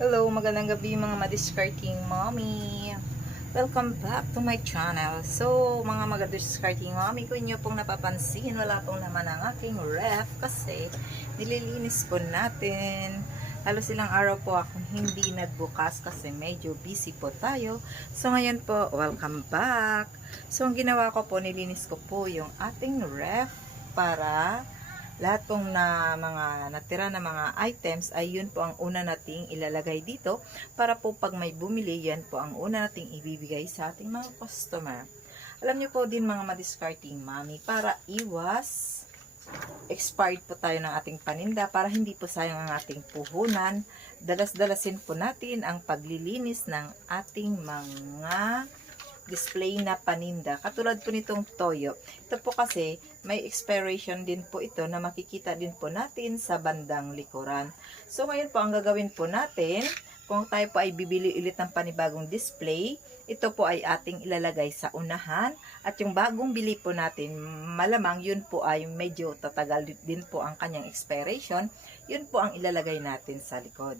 Hello, magandang gabi mga madiscarding mommy. Welcome back to my channel. So, mga madiscarding mommy, kung inyo pong napapansin, wala pong naman ang aking ref kasi nililinis po natin. Halos ilang araw po akong hindi nagbukas kasi medyo busy po tayo. So, ngayon po, welcome back. So, ang ginawa ko po, nilinis ko po yung ating ref para lahat pong na mga natira na mga items ay yun po ang una nating ilalagay dito para po pag may bumili, yan po ang una nating ibibigay sa ating mga customer. Alam niyo po din mga madiscarding mommy, para iwas expired po tayo ng ating paninda, para hindi po sayang ang ating puhunan, dalas-dalasin po natin ang paglilinis ng ating mga display na paninda. Katulad po nitong toyo. Ito po kasi may expiration din po ito na makikita din po natin sa bandang likuran. So ngayon po ang gagawin po natin, kung tayo po ay bibili ulit ng panibagong display, ito po ay ating ilalagay sa unahan at yung bagong bili po natin, malamang yun po ay medyo tatagal din po ang kanyang expiration, yun po ang ilalagay natin sa likod.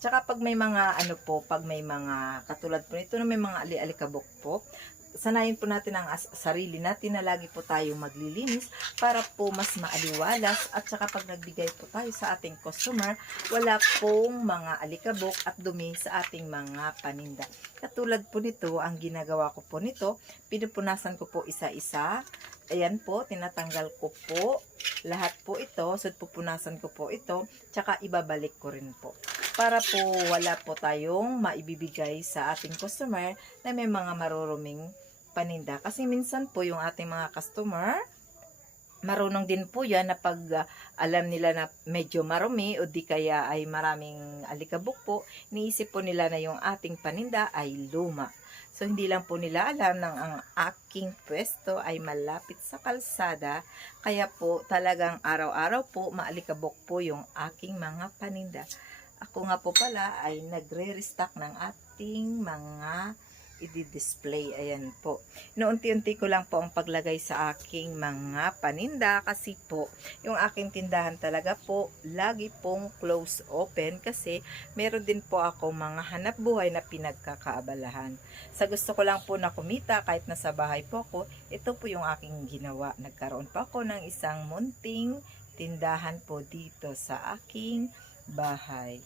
Tsaka pag may mga pag may mga katulad po nito na may mga ali-alikabok po, sanayin po natin ang sarili natin na lagi po tayong maglilinis para po mas maaliwalas at saka pag nagbigay po tayo sa ating customer, wala pong mga alikabok at dumi sa ating mga paninda. Katulad po nito, ang ginagawa ko po nito, pinupunasan ko po isa-isa. Ayan po, tinatanggal ko po lahat po ito, so pupunasan ko po ito, tsaka ibabalik ko rin po. Para po wala po tayong maibibigay sa ating customer na may mga maruruming paninda. Kasi minsan po yung ating mga customer, marunong din po yan na pag alam nila na medyo marumi o di kaya ay maraming alikabok po, niisip po nila na yung ating paninda ay luma. So, hindi lang po nila alam nang ang aking pwesto ay malapit sa kalsada. Kaya po talagang araw-araw po maalikabok po yung aking mga paninda. Ako nga po pala ay nagre-restock ng ating mga i-display. Ayan po. Noonti-unti ko lang po ang paglagay sa aking mga paninda kasi po yung aking tindahan talaga po lagi pong close open kasi meron din po ako mga hanap buhay na pinagkakaabalahan. Sa gusto ko lang po na kumita kahit nasa bahay po ako, ito po yung aking ginawa. Nagkaroon pa ako ng isang munting tindahan po dito sa aking bahay.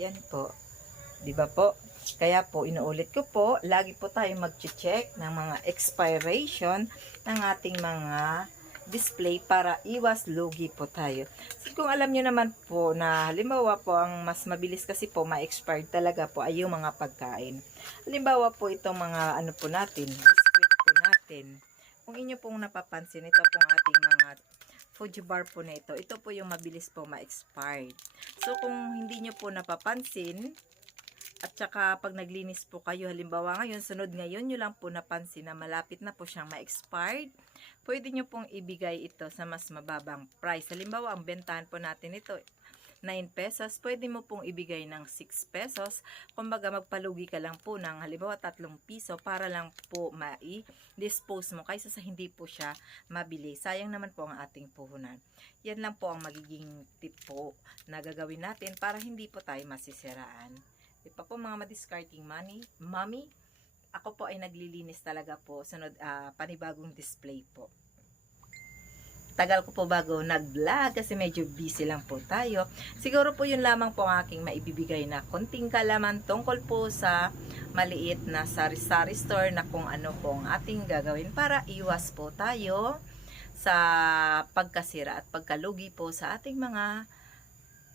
Yan po. 'Di ba po? Kaya po, inuulit ko po, lagi po tayo mag-check ng mga expiration ng ating mga display para iwas lugi po tayo. So, kung alam nyo naman po na halimbawa po, ang mas mabilis kasi po ma-expired talaga po ay yung mga pagkain. Halimbawa po itong mga po natin, biscuit po natin. Kung inyo pong napapansin, ito pong ating mga Fuji bar po na ito po yung mabilis po ma-expired. So, kung hindi nyo po napapansin, at saka pag naglinis po kayo, halimbawa ngayon, sunod ngayon nyo lang po napansin na malapit na po siyang ma-expired, pwede nyo pong ibigay ito sa mas mababang price. Halimbawa, ang bentahan po natin ito, 9 pesos, pwede mo pong ibigay ng 6 pesos. Kumbaga, magpalugi ka lang po ng halimbawa 3 piso para lang po mai-dispose mo kaysa sa hindi po siya mabili. Sayang naman po ang ating puhunan. Yan lang po ang magiging tip po na gagawin natin para hindi po tayo masisiraan. Di pa po mga madiscarding mommy, ako po ay naglilinis talaga po sunod panibagong display po. Tagal ko po bago nag-vlog kasi medyo busy lang po tayo. Siguro po yun lamang po ang aking maibibigay na konting kalaman tungkol po sa maliit na sari-sari store na kung ano po ang ating gagawin para iwas po tayo sa pagkasira at pagkalugi po sa ating mga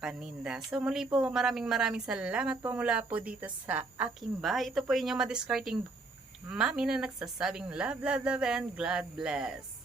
paninda. So muli po, maraming salamat po mula po dito sa aking bahay. Ito po yung madiscarding mommy na nagsasabing love, love, love, and God bless.